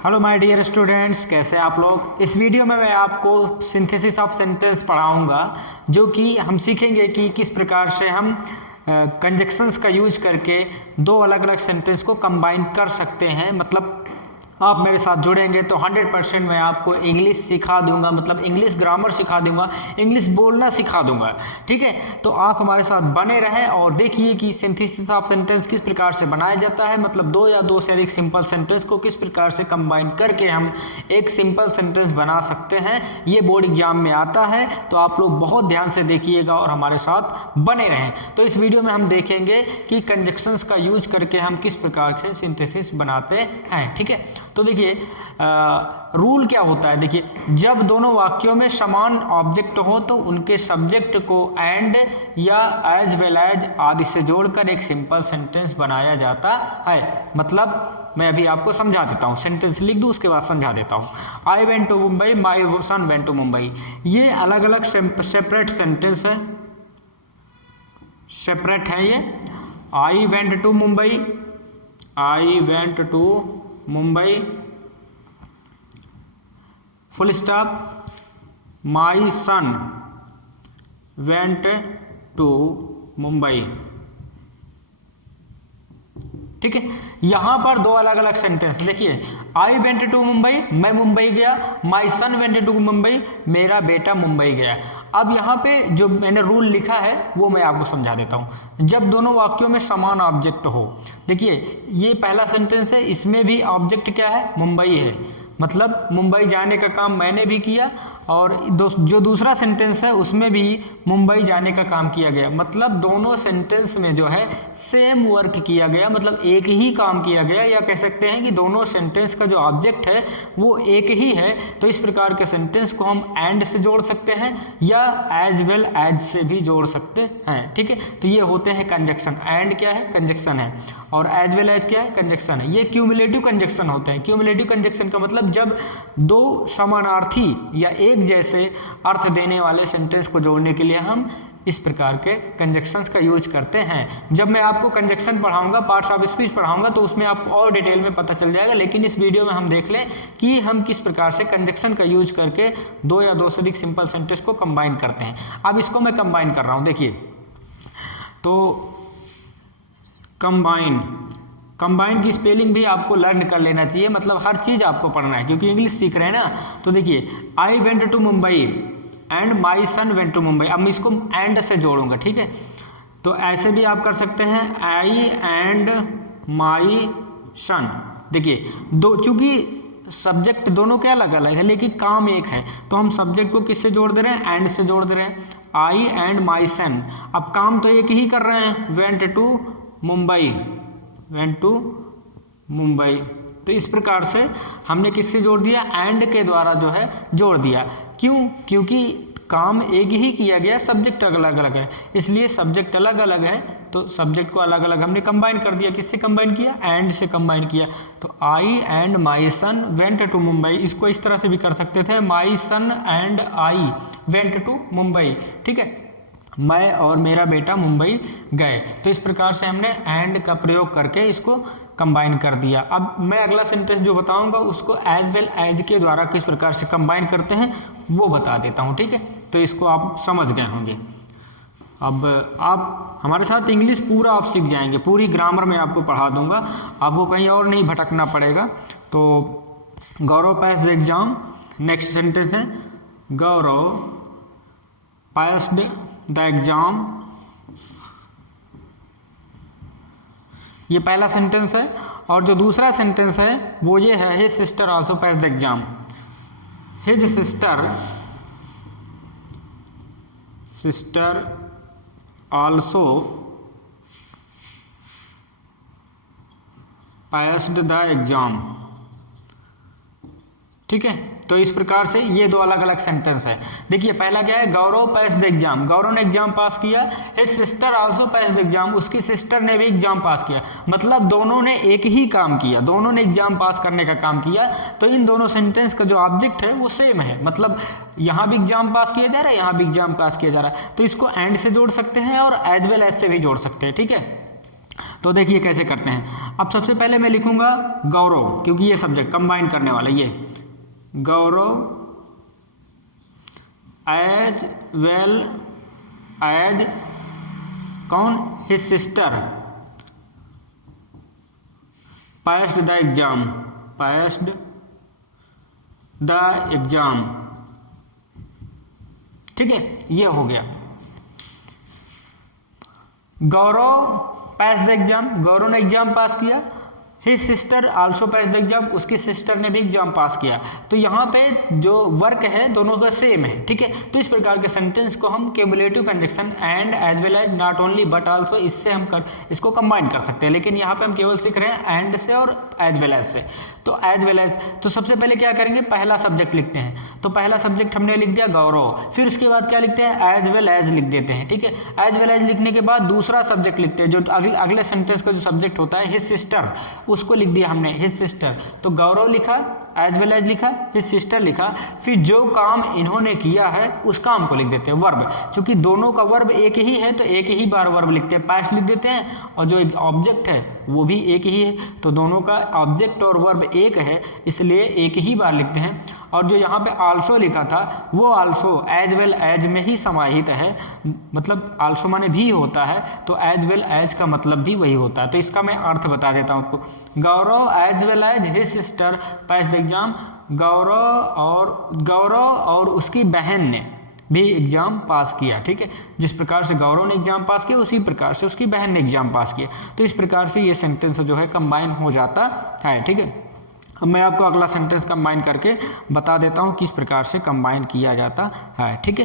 Hello my dear students, कैसे आप लोग। इस वीडियो में मैं आपको सिंथेसिस ऑफ सेंटेंस पढ़ाऊंगा, जो कि हम सीखेंगे कि किस प्रकार से हम कंजक्शंस का यूज करके दो अलग अलग सेंटेंस को कंबाइन कर सकते हैं। मतलब आप मेरे साथ जुड़ेंगे तो 100% मैं आपको इंग्लिश सिखा दूंगा, मतलब इंग्लिश ग्रामर सिखा दूंगा, इंग्लिश बोलना सिखा दूंगा। ठीक है, तो आप हमारे साथ बने रहें और देखिए कि सिंथेसिस ऑफ सेंटेंस किस प्रकार से बनाया जाता है। मतलब दो या दो से अधिक सिंपल सेंटेंस को किस प्रकार से कंबाइन करके हम एक सिंपल सेंटेंस बना सकते हैं। ये बोर्ड एग्जाम में आता है, तो आप लोग बहुत ध्यान से देखिएगा और हमारे साथ बने रहें। तो इस वीडियो में हम देखेंगे कि कंजक्शंस का यूज करके हम किस प्रकार से सिंथेसिस बनाते हैं। ठीक है, तो देखिए रूल क्या होता है। देखिए, जब दोनों वाक्यों में समान ऑब्जेक्ट हो तो उनके सब्जेक्ट को एंड या एज वेल एज आदि से जोड़कर एक सिंपल सेंटेंस बनाया जाता है। मतलब मैं अभी आपको समझा देता हूँ, सेंटेंस लिख दूँ उसके बाद समझा देता हूँ। I went to Mumbai, my son went to Mumbai. ये अलग अलग सेपरेट सेंटेंस है, सेपरेट है ये। I went to Mumbai, I went to Mumbai, full stop, my son went to Mumbai. ठीक है, यहां पर दो अलग अलग सेंटेंस देखिए। आई वेंट टू मुंबई, मैं मुंबई गया। माई सन वेंट टू मुंबई, मेरा बेटा मुंबई गया। अब यहाँ पे जो मैंने रूल लिखा है वो मैं आपको समझा देता हूँ। जब दोनों वाक्यों में समान ऑब्जेक्ट हो, देखिए ये पहला सेंटेंस है, इसमें भी ऑब्जेक्ट क्या है, मुंबई है। मतलब मुंबई जाने का काम मैंने भी किया, और जो दूसरा सेंटेंस है उसमें भी मुंबई जाने का काम किया गया। मतलब दोनों सेंटेंस में जो है सेम वर्क किया गया, मतलब एक ही काम किया गया, या कह सकते हैं कि दोनों सेंटेंस का जो ऑब्जेक्ट है वो एक ही है। तो इस प्रकार के सेंटेंस को हम एंड से जोड़ सकते हैं या एज वेल एज से भी जोड़ सकते हैं। ठीक है, तो ये होते हैं कंजक्शन। एंड क्या है, कंजक्शन है, और एज वेल एज क्या है, कंजक्शन है। ये क्यूमुलेटिव कंजक्शन होते हैं। क्यूमुलेटिव कंजक्शन का मतलब जब दो समानार्थी या एक जैसे अर्थ देने वाले सेंटेंस को जोड़ने के लिए हम इस प्रकार के कंजक्शंस का यूज करते हैं। जब मैं आपको कंजक्शन पढ़ाऊंगा, पार्ट्स ऑफ स्पीच पढ़ाऊंगा, तो उसमें आपको और डिटेल में पता चल जाएगा। लेकिन इस वीडियो में हम देख लें कि हम किस प्रकार से कंजक्शन का यूज करके दो या दो से अधिक सिंपल सेंटेंस को कंबाइन करते हैं। अब इसको मैं कंबाइन कर रहा हूं, देखिए। तो कंबाइन की स्पेलिंग भी आपको लर्न कर लेना चाहिए, मतलब हर चीज़ आपको पढ़ना है क्योंकि इंग्लिश सीख रहे हैं ना। तो देखिए, I went to Mumbai and my son went to Mumbai. अब मैं इसको एंड से जोड़ूंगा। ठीक है, तो ऐसे भी आप कर सकते हैं, आई एंड माई सन। देखिए, दो चूंकि सब्जेक्ट दोनों के अलग अलग है लेकिन काम एक है, तो हम सब्जेक्ट को किससे जोड़ दे रहे हैं, एंड से जोड़ दे रहे हैं। आई एंड माई सन, अब काम तो एक ही कर रहे हैं, went to Mumbai, went to Mumbai. तो इस प्रकार से हमने किससे जोड़ दिया, एंड के द्वारा जो है जोड़ दिया। क्यों, क्योंकि काम एक ही किया गया, सब्जेक्ट अलग अलग है, इसलिए सब्जेक्ट अलग अलग है तो सब्जेक्ट को अलग अलग हमने कंबाइन कर दिया। किससे कंबाइन किया, एंड से कंबाइन किया। तो I and my son went to Mumbai, इसको इस तरह से भी कर सकते थे, my son and I went to Mumbai. ठीक है, मैं और मेरा बेटा मुंबई गए। तो इस प्रकार से हमने एंड का प्रयोग करके इसको कंबाइन कर दिया। अब मैं अगला सेंटेंस जो बताऊंगा उसको एज वेल एज के द्वारा किस प्रकार से कंबाइन करते हैं वो बता देता हूं। ठीक है, तो इसको आप समझ गए होंगे। अब आप हमारे साथ इंग्लिश पूरा आप सीख जाएंगे, पूरी ग्रामर में आपको पढ़ा दूंगा, आपको कहीं और नहीं भटकना पड़ेगा। तो गौरव पास द एग्जाम, नेक्स्ट सेंटेंस है, गौरव पास्ड द एग्जाम। ये पहला सेंटेंस है, और जो दूसरा सेंटेंस है वो ये है, his sister also pass the exam. His sister also passed the exam. ठीक है, तो इस प्रकार से ये दो अलग अलग सेंटेंस है। देखिए, पहला क्या है, गौरव पास द एग्जाम, गौरव ने एग्जाम पास किया। His sister also pass the exam, उसकी सिस्टर ने भी एग्जाम पास किया। मतलब दोनों ने एक ही काम किया, दोनों ने एग्जाम पास करने का काम किया। तो इन दोनों सेंटेंस का जो ऑब्जेक्ट है वो सेम है, मतलब यहाँ भी एग्जाम पास किया जा रहा है, यहाँ भी एग्जाम पास किया जा रहा है। तो इसको एंड से जोड़ सकते हैं और एज वेल एज से भी जोड़ सकते हैं। ठीक है, तो देखिए कैसे करते हैं। अब सबसे पहले मैं लिखूंगा गौरव, क्योंकि ये सब्जेक्ट कंबाइन करने वाला, ये गौरव एज वेल एज कौन, his sister passed the exam, passed the exam. ठीक है, ये हो गया। गौरव पास द एग्जाम, गौरव ने एग्जाम पास किया। His sister also pass the exam, उसकी सिस्टर ने भी एग्जाम पास किया। तो यहाँ पे जो वर्क है दोनों का सेम है। ठीक है, तो इस प्रकार के सेंटेंस को हम cumulative conjunction and as well as not only but also, इससे हम इसको कंबाइन कर सकते हैं। लेकिन यहाँ पे हम केवल सीख रहे हैं एंड से और एज वेल एज से। तो एज वेल एज, तो सबसे पहले क्या करेंगे, पहला सब्जेक्ट लिखते हैं। तो पहला सब्जेक्ट हमने लिख दिया गौरव, फिर उसके बाद क्या लिखते हैं, एज वेल एज लिख देते हैं। ठीक है, एज वेल एज लिखने के बाद दूसरा सब्जेक्ट लिखते हैं, जो अगले सेंटेंस का जो सब्जेक्ट होता है हिज सिस्टर, उसको लिख दिया हमने हिज सिस्टर। तो गौरव लिखा, एज वेल एज लिखा, हिज सिस्टर लिखा, फिर जो काम इन्होंने किया है उस काम को लिख देते हैं, वर्ब। क्योंकि दोनों का वर्ब एक ही है तो एक ही बार वर्ब लिखते हैं, पास्ट लिख देते हैं, और जो ऑब्जेक्ट है वो भी एक ही है, तो दोनों का ऑब्जेक्ट और वर्ब एक है, इसलिए एक ही बार लिखते हैं। और जो यहाँ पे आल्सो लिखा था वो आल्सो एज वेल एज में ही समाहित है, मतलब आल्सो माने भी होता है, तो एज वेल एज का मतलब भी वही होता है। तो इसका मैं अर्थ बता देता हूँ आपको। Gaurav as well as his sister pass the exam, Gaurav और उसकी बहन ने भी एग्जाम पास किया। ठीक है, जिस प्रकार से गौरव ने एग्जाम पास किया उसी प्रकार से उसकी बहन ने एग्जाम पास किया। तो इस प्रकार से ये सेंटेंस जो है कंबाइन हो जाता है। ठीक है, अब मैं आपको अगला सेंटेंस कंबाइन करके बता देता हूँ किस प्रकार से कंबाइन किया जाता है। ठीक है,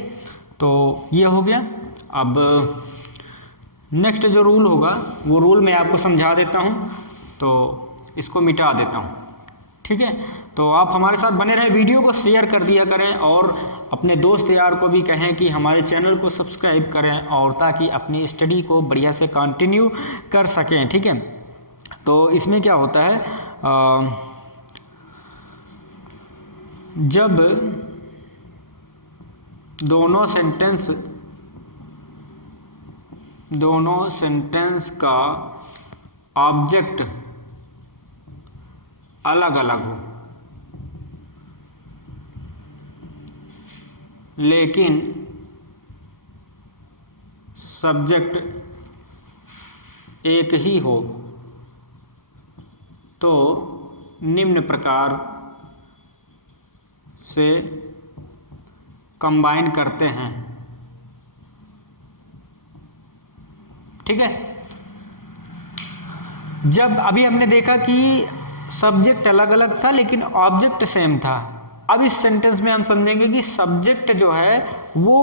तो ये हो गया। अब नेक्स्ट जो रूल होगा वो रूल मैं आपको समझा देता हूँ, तो इसको मिटा देता हूँ। ठीक है, तो आप हमारे साथ बने रहें, वीडियो को शेयर कर दिया करें और अपने दोस्त यार को भी कहें कि हमारे चैनल को सब्सक्राइब करें, और ताकि अपनी स्टडी को बढ़िया से कंटिन्यू कर सकें। ठीक है, तो इसमें क्या होता है, जब दोनों सेंटेंस का ऑब्जेक्ट अलग अलग हो लेकिन सब्जेक्ट एक ही हो, तो निम्न प्रकार से कंबाइन करते हैं। ठीक है, जब अभी हमने देखा कि सब्जेक्ट अलग अलग था लेकिन ऑब्जेक्ट सेम था। अब इस सेंटेंस में हम समझेंगे कि सब्जेक्ट जो है वो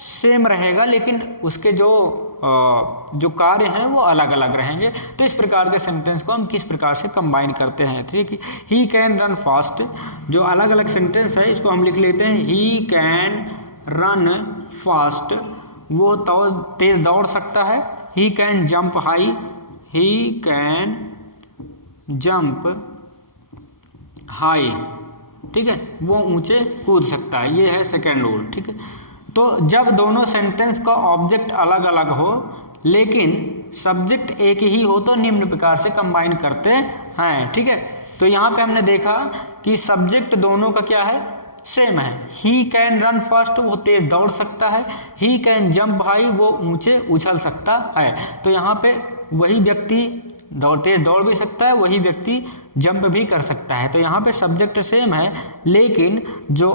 सेम रहेगा लेकिन उसके जो कार्य हैं वो अलग अलग रहेंगे। तो इस प्रकार के सेंटेंस को हम किस प्रकार से कंबाइन करते हैं। ठीक है, ही कैन रन फास्ट, जो अलग अलग सेंटेंस है इसको हम लिख लेते हैं। ही कैन रन फास्ट, वो तेज दौड़ सकता है। He can jump high, he can jump high. ठीक है, वो ऊंचे कूद सकता है। ये है सेकेंड रूल। ठीक है, तो जब दोनों सेंटेंस का ऑब्जेक्ट अलग अलग हो लेकिन सब्जेक्ट एक ही हो तो निम्न प्रकार से कंबाइन करते हैं। ठीक है, तो यहाँ पे हमने देखा कि सब्जेक्ट दोनों का क्या है, सेम है। ही कैन रन फास्ट, वो तेज दौड़ सकता है। ही कैन जंप हाई, वो ऊंचे उछल सकता है। तो यहाँ पे वही व्यक्ति तेज दौड़ भी सकता है, वही व्यक्ति जंप भी कर सकता है। तो यहाँ पे सब्जेक्ट सेम है लेकिन जो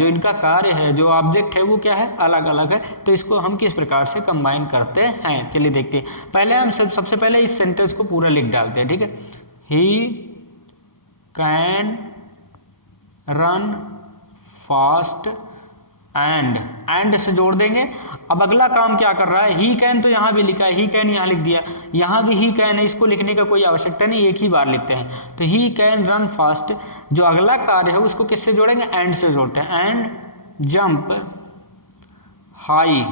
इनका कार्य है, जो ऑब्जेक्ट है वो क्या है, अलग अलग है। तो इसको हम किस प्रकार से कंबाइन करते हैं, चलिए देखते हैं। पहले हम सबसे पहले इस सेंटेंस को पूरा लिख डालते हैं। ठीक है, he can run fast and से जोड़ देंगे। अब अगला काम क्या कर रहा है, ही कैन तो यहाँ भी लिखा है, ही कैन यहाँ लिख दिया, यहाँ भी ही कैन है, इसको लिखने का कोई आवश्यकता नहीं, एक ही बार लिखते हैं। तो ही कैन रन फास्ट, जो अगला कार्य है उसको किससे जोड़ेंगे, एंड से जोड़ते हैं। And jump high.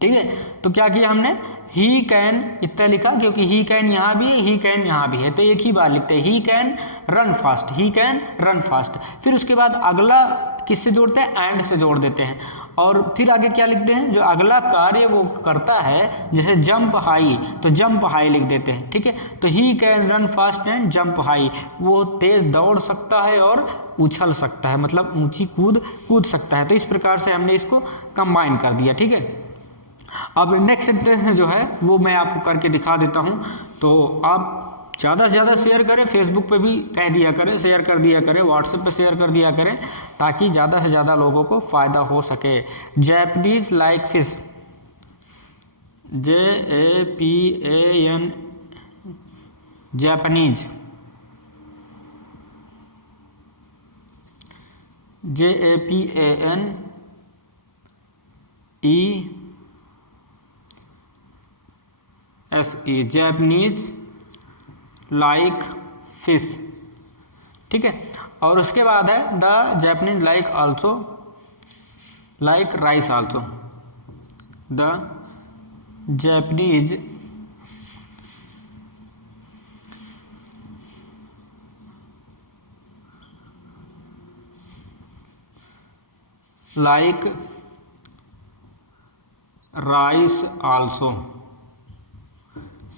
ठीक है, तो क्या किया हमने, ही कैन इतना लिखा क्योंकि ही कैन यहाँ भी है, ही कैन यहाँ भी है, तो एक ही बार लिखते हैं। He can run fast, he can run fast. फिर उसके बाद अगला किससे जोड़ते हैं, एंड से जोड़ देते हैं। और फिर आगे क्या लिखते हैं, जो अगला कार्य वो करता है, जैसे जंप हाई तो जंप हाई लिख देते हैं, ठीक है। तो he can run fast and jump high, वो तेज दौड़ सकता है और उछल सकता है, मतलब ऊंची कूद सकता है। तो इस प्रकार से हमने इसको कंबाइन कर दिया, ठीक है। अब नेक्स्ट सेंटेंस जो है वो मैं आपको करके दिखा देता हूँ। तो आप ज़्यादा से ज़्यादा शेयर करें, फेसबुक पे भी कह दिया करें, शेयर कर दिया करें, व्हाट्सएप पे शेयर कर दिया करें, ताकि ज़्यादा से ज़्यादा लोगों को फ़ायदा हो सके। Japanese like fish, JAPAN, Japanese, JAPANESE, Japanese like fish, ठीक है। और उसके बाद है the Japanese like also like rice also, the Japanese like rice also,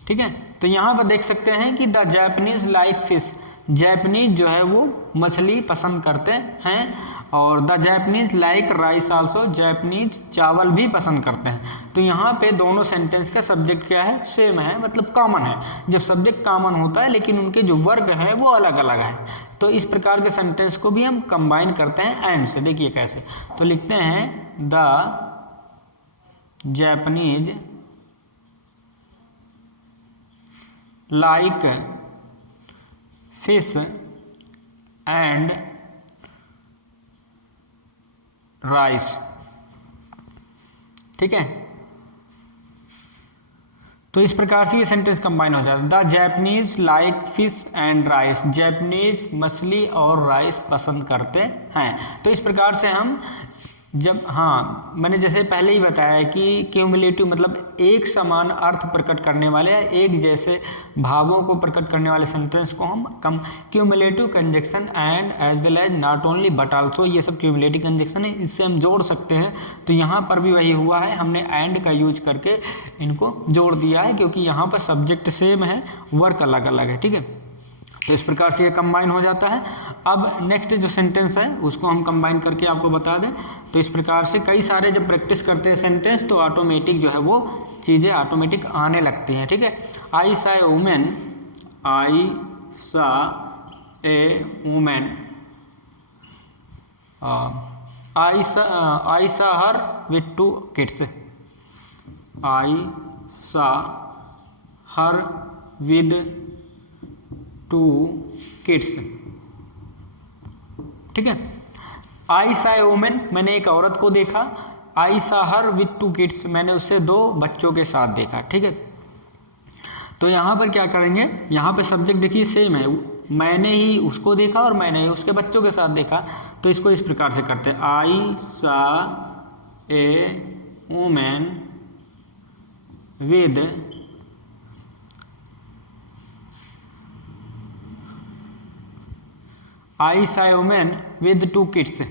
ठीक है। तो यहाँ पर देख सकते हैं कि the Japanese like fish, Japanese जो है वो मछली पसंद करते हैं, और the Japanese like rice also, Japanese चावल भी पसंद करते हैं। तो यहाँ पे दोनों सेंटेंस का सब्जेक्ट क्या है, सेम है, मतलब कॉमन है। जब सब्जेक्ट कॉमन होता है लेकिन उनके जो वर्ग है वो अलग अलग है, तो इस प्रकार के सेंटेंस को भी हम कंबाइन करते हैं एंड से। देखिए कैसे, तो लिखते हैं the Japanese like fish and rice, ठीक है। तो इस प्रकार से ये सेंटेंस कंबाइन हो जाता है, the Japanese like fish and rice, Japanese मछली और राइस पसंद करते हैं। तो इस प्रकार से हम जब, हाँ मैंने जैसे पहले ही बताया कि क्यूमुलेटिव मतलब एक समान अर्थ प्रकट करने वाले या एक जैसे भावों को प्रकट करने वाले सेंटेंस को हम cumulative conjunction and as well as not only but also, ये सब क्यूमुलेटिव कंजक्शन है, इससे हम जोड़ सकते हैं। तो यहाँ पर भी वही हुआ है, हमने एंड का यूज करके इनको जोड़ दिया है, क्योंकि यहाँ पर सब्जेक्ट सेम है, वर्क अलग अलग है, ठीक है। तो इस प्रकार से ये कंबाइन हो जाता है। अब नेक्स्ट जो सेंटेंस है उसको हम कंबाइन करके आपको बता दें। तो इस प्रकार से कई सारे जब प्रैक्टिस करते हैं सेंटेंस तो ऑटोमेटिक जो है वो चीज़ें ऑटोमेटिक आने लगती हैं, ठीक है। आई saw a women, I saw a women, आई सा हर विथ 2 किड्स, आई सा हर विद 2 किड्स, ठीक है। आई सा ए वुमेन, मैंने एक औरत को देखा, आई सा हर विथ 2 किड्स, मैंने उससे 2 बच्चों के साथ देखा, ठीक है। तो यहाँ पर क्या करेंगे, यहाँ पे सब्जेक्ट देखिए सेम है, मैंने ही उसको देखा और मैंने ही उसके बच्चों के साथ देखा। तो इसको इस प्रकार से करते हैं, I saw a women with I saw a woman with 2 kids.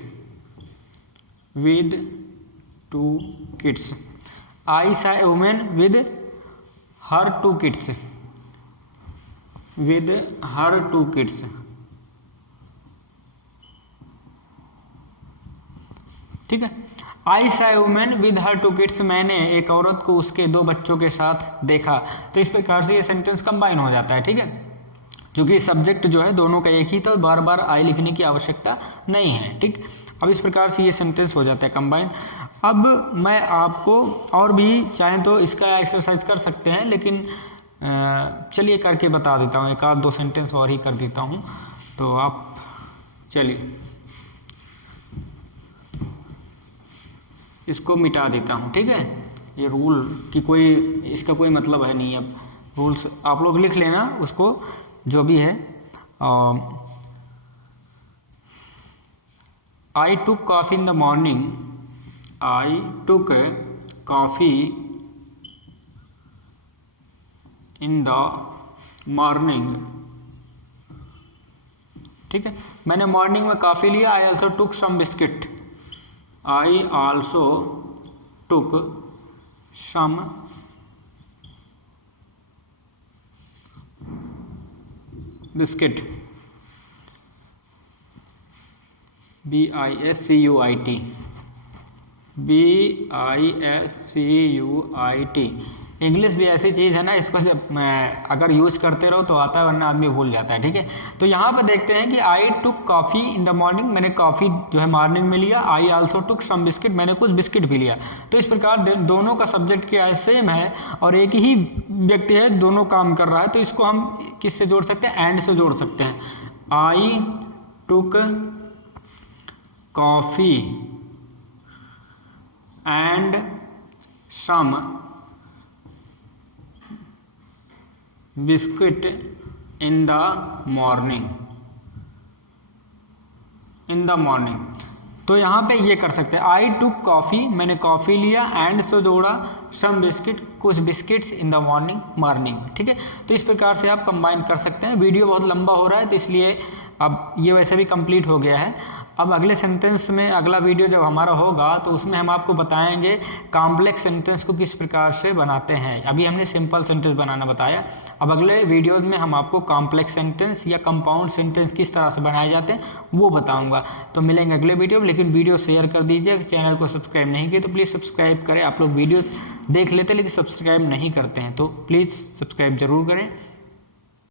With 2 kids. I saw a woman with her 2 kids. With her 2 kids. ठीक है। I saw a woman with her 2 kids. मैंने एक औरत को उसके 2 बच्चों के साथ देखा। तो इस प्रकार से ये सेंटेंस कंबाइन हो जाता है, ठीक है। क्योंकि सब्जेक्ट जो है दोनों का एक ही था, बार बार आई लिखने की आवश्यकता नहीं है, ठीक। अब इस प्रकार से ये सेंटेंस हो जाता है कंबाइन। अब मैं आपको और भी चाहें तो इसका एक्सरसाइज कर सकते हैं, लेकिन चलिए करके बता देता हूँ, 1-2 सेंटेंस और ही कर देता हूँ। तो आप चलिए इसको मिटा देता हूँ, ठीक है। ये रूल की कोई इसका कोई मतलब है नहीं, अब रूल्स आप लोग लिख लेना उसको जो भी है। I took coffee in the morning, I took coffee in the morning, ठीक है। मैंने मॉर्निंग में कॉफ़ी लिया। I also took some biscuit, I also took some biscuit, BISCUIT, BISCUIT। English भी ऐसी चीज़ है ना, इसको जब अगर यूज करते रहो तो आता है, वरना आदमी भूल जाता है। ठीक है, तो यहाँ पर देखते हैं कि आई took coffee in the morning, मैंने कॉफ़ी जो है मॉर्निंग में लिया। आई आल्सो टुक सम बिस्किट, मैंने कुछ बिस्किट भी लिया। तो इस प्रकार दोनों का सब्जेक्ट क्या है, सेम है और एक ही व्यक्ति है, दोनों काम कर रहा है। तो इसको हम किससे जोड़ सकते हैं, एंड से जोड़ सकते हैं। I took coffee and some biscuit in the morning, in the morning. तो यहाँ पे ये कर सकते हैं, आई टुक कॉफ़ी, मैंने कॉफ़ी लिया, एंड से जोड़ा सम बिस्किट, कुछ biscuits in the morning, morning. ठीक है, तो इस प्रकार से आप कंबाइन कर सकते हैं। वीडियो बहुत लंबा हो रहा है तो इसलिए अब ये वैसे भी कंप्लीट हो गया है। अब अगले सेंटेंस में, अगला वीडियो जब हमारा होगा तो उसमें हम आपको बताएंगे कॉम्प्लेक्स सेंटेंस को किस प्रकार से बनाते हैं। अभी हमने सिंपल सेंटेंस बनाना बताया, अब अगले वीडियोज़ में हम आपको कॉम्प्लेक्स सेंटेंस या कंपाउंड सेंटेंस किस तरह से बनाए जाते हैं वो बताऊंगा। तो मिलेंगे अगले वीडियो में, लेकिन वीडियो शेयर कर दीजिए। चैनल को सब्सक्राइब नहीं किया तो प्लीज़ सब्सक्राइब करें। आप लोग वीडियो देख लेते हैं लेकिन सब्सक्राइब नहीं करते हैं, तो प्लीज़ सब्सक्राइब जरूर करें।